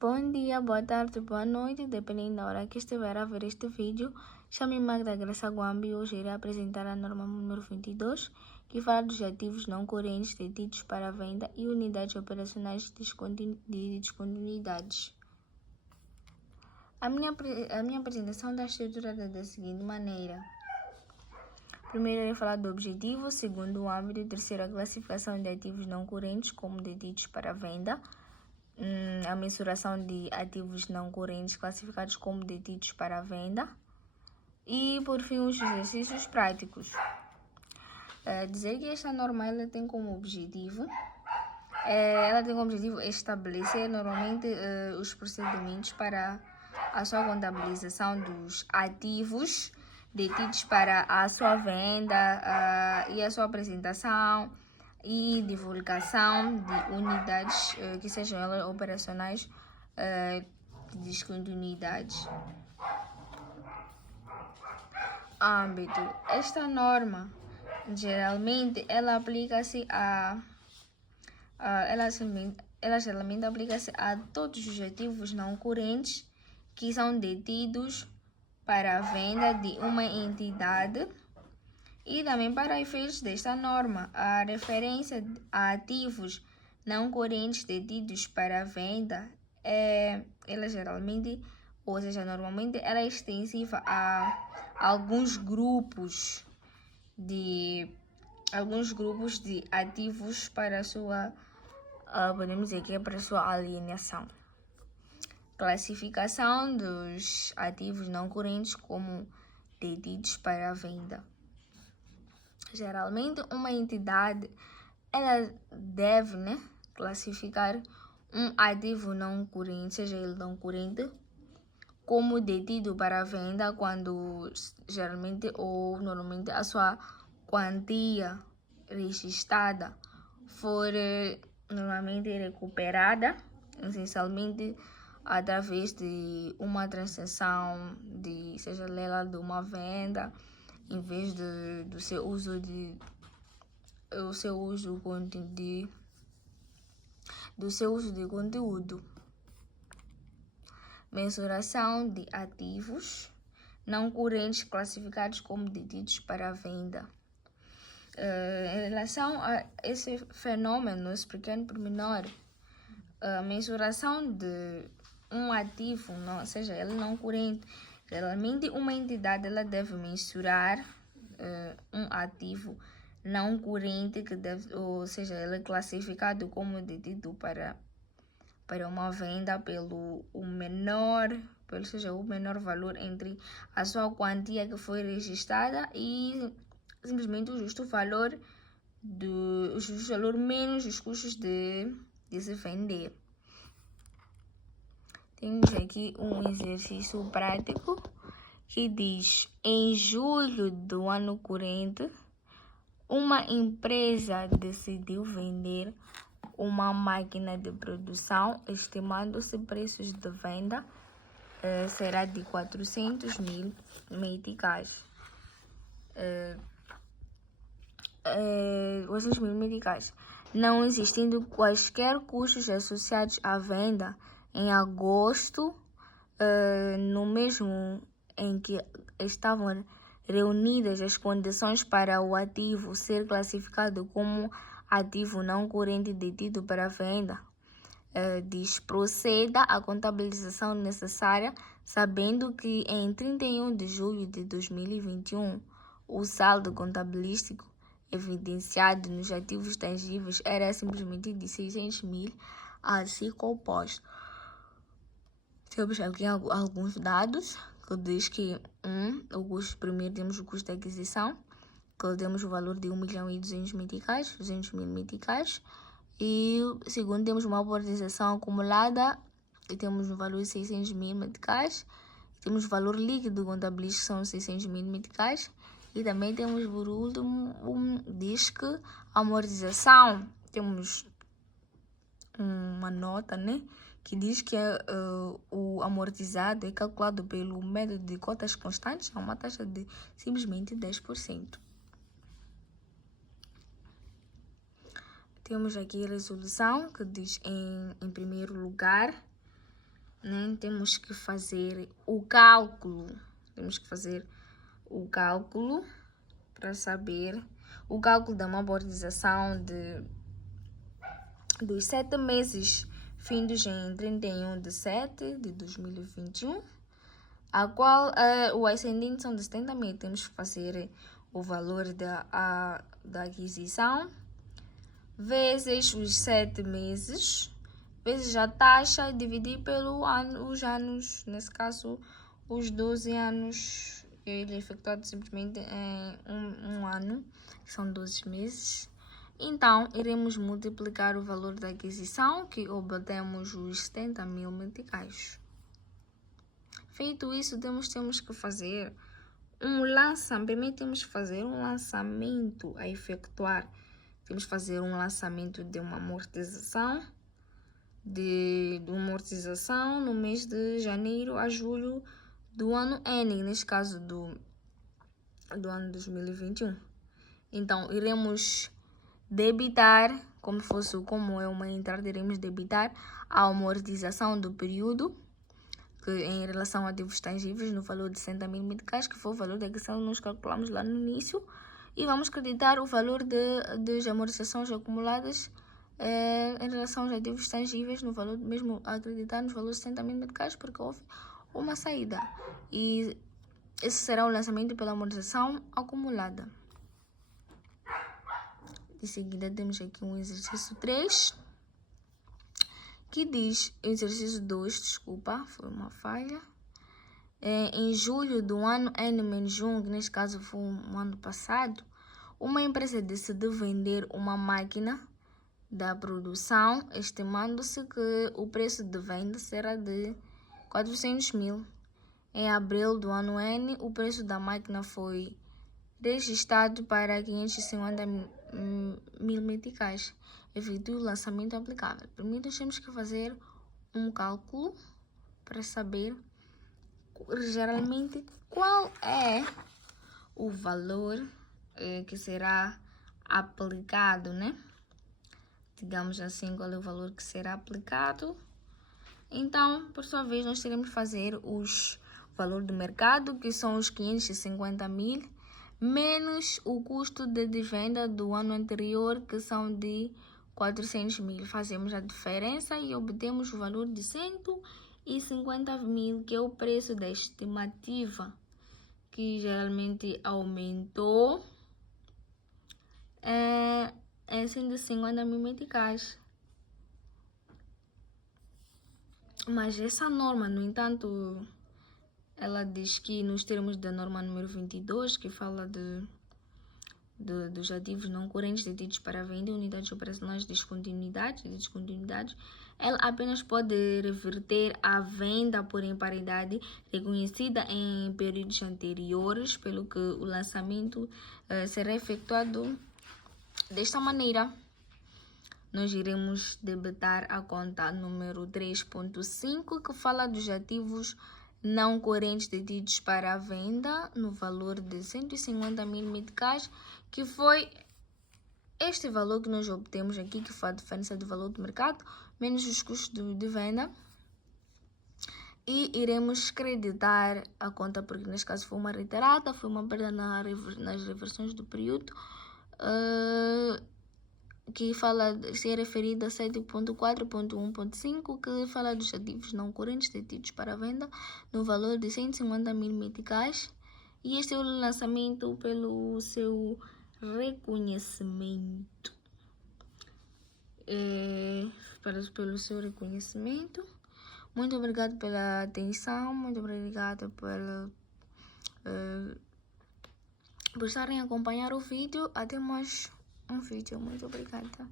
Bom dia, boa tarde, boa noite, dependendo da hora que estiver a ver este vídeo. Chamo-me Magda Graça Guambi e hoje irei apresentar a norma número 22, que fala dos ativos não correntes detidos para venda e unidades operacionais de descontinuidades. A minha apresentação está estruturada da seguinte maneira. Primeiro, irei falar do objetivo. Segundo, o âmbito. Terceiro, a classificação de ativos não correntes como detidos para venda. A mensuração de ativos não correntes classificados como detidos para venda. E, por fim, os exercícios práticos. Dizer que esta norma ela tem como objetivo estabelecer normalmente os procedimentos para a sua contabilização dos ativos detidos para a sua venda e a sua apresentação e divulgação de unidades que sejam elas operacionais de descontinuidades. Âmbito. Esta norma geralmente ela aplica-se ela geralmente aplica-se a todos os ativos não correntes que são detidos para a venda de uma entidade. E também para efeitos desta norma, a referência a ativos não correntes detidos para venda normalmente ela é extensiva a alguns grupos de ativos para sua, podemos dizer que é para sua alienação. Classificação dos ativos não correntes como detidos para venda. Geralmente, uma entidade ela deve classificar um ativo não corrente, seja ele não corrente, como detido para venda quando geralmente ou normalmente a sua quantia registrada for normalmente recuperada, essencialmente através de uma transação seja ela de uma venda, em vez do seu uso de conteúdo. Mensuração de ativos não correntes classificados como detidos para venda. Em relação a esse fenômeno, esse pequeno pormenor, a mensuração de um ativo, seja ele não corrente, geralmente uma entidade ela deve mensurar um ativo não corrente que ou seja, ele é classificado como detido para uma venda pelo menor valor entre a sua quantia que foi registrada e simplesmente o justo valor menos os custos de se vender. Temos aqui um exercício prático que diz: em julho do ano corrente, uma empresa decidiu vender uma máquina de produção, estimando-se preços de venda será de 400.000 meticais. 400.000 meticais. Não existindo quaisquer custos associados à venda em agosto, no mesmo em que estavam reunidas as condições para o ativo ser classificado como ativo não corrente detido para venda, proceda à contabilização necessária, sabendo que em 31 de julho de 2021 o saldo contabilístico evidenciado nos ativos tangíveis era simplesmente de 600.000 assim composto. Temos aqui alguns dados que diz que primeiro temos o custo de aquisição, que temos o valor de 1.200.000 meticais, 200.000 meticais, e segundo temos uma amortização acumulada e temos um valor de 600.000 meticais, temos o valor líquido contabilístico que são 600.000 meticais, e também temos por último diz que a amortização, temos uma nota que diz que o amortizado é calculado pelo método de cotas constantes a uma taxa de simplesmente 10%. Temos aqui a resolução que diz em primeiro lugar né? Temos que fazer o cálculo. Para saber o cálculo da amortização dos 7 meses findos em 31/7/2021, a qual o ascendente são de 70 mil. Temos que fazer o valor da aquisição vezes os 7 meses, vezes a taxa, dividir pelo os anos, nesse caso os 12 anos. Ele é efetuado simplesmente em um ano, que são 12 meses. Então, iremos multiplicar o valor da aquisição, que obtemos os 70 mil meticais. Feito isso, temos que fazer um lançamento. Primeiro temos que fazer um lançamento a efetuar. Temos que fazer um lançamento de uma amortização, no mês de janeiro a julho do ano N, neste caso do ano 2021. Então, iremos debitar, como é uma entrada, iremos debitar a amortização do período, que em relação a ativos tangíveis, no valor de 60 mil meticais, que foi o valor da aquisição que nós calculamos lá no início, e vamos creditar o valor de amortizações acumuladas em relação aos ativos tangíveis, no valor mesmo acreditar nos valores de 60 mil meticais, porque houve uma saída. E esse será o lançamento pela amortização acumulada. De seguida, temos aqui um exercício 3, que diz, exercício 2, desculpa, foi uma falha. Em julho do ano N-1, que neste caso foi um ano passado, uma empresa decidiu vender uma máquina da produção, estimando-se que o preço de venda será de 400 mil. Em abril do ano N, o preço da máquina foi registrado para 550 mil meticais. Efetue o lançamento aplicável. Primeiro temos que fazer um cálculo para saber geralmente qual é o valor que será aplicado, né? Digamos assim, qual é o valor que será aplicado. Então, por sua vez, nós teremos que fazer os valor do mercado, que são os 550 mil, menos o custo de venda do ano anterior, que são de 400 mil. Fazemos a diferença e obtemos o valor de 150 mil, que é o preço da estimativa, que geralmente aumentou em 150 mil meticais. Mas essa norma, no entanto, ela diz que nos termos da norma número 22, que fala dos ativos não correntes detidos para venda em unidades operacionais de descontinuidade, ela apenas pode reverter a venda por imparidade reconhecida em períodos anteriores, pelo que o lançamento será efetuado desta maneira. Nós iremos debitar a conta número 3.5, que fala dos ativos não correntes detidos para a venda no valor de 150 mil meticais, que foi este valor que nós obtemos aqui, que foi a diferença do valor do mercado, menos os custos de venda. E iremos creditar a conta, porque neste caso foi uma reiterada, foi uma perda nas reversões do período, que fala, se é referida a 7.4.1.5, que fala dos ativos não correntes detidos para venda no valor de 150 mil meticais. E este é o lançamento pelo seu reconhecimento. Pelo seu reconhecimento. Muito obrigado pela atenção, muito obrigada por estarem a acompanhar o vídeo. Até mais um vídeo. Muito obrigada.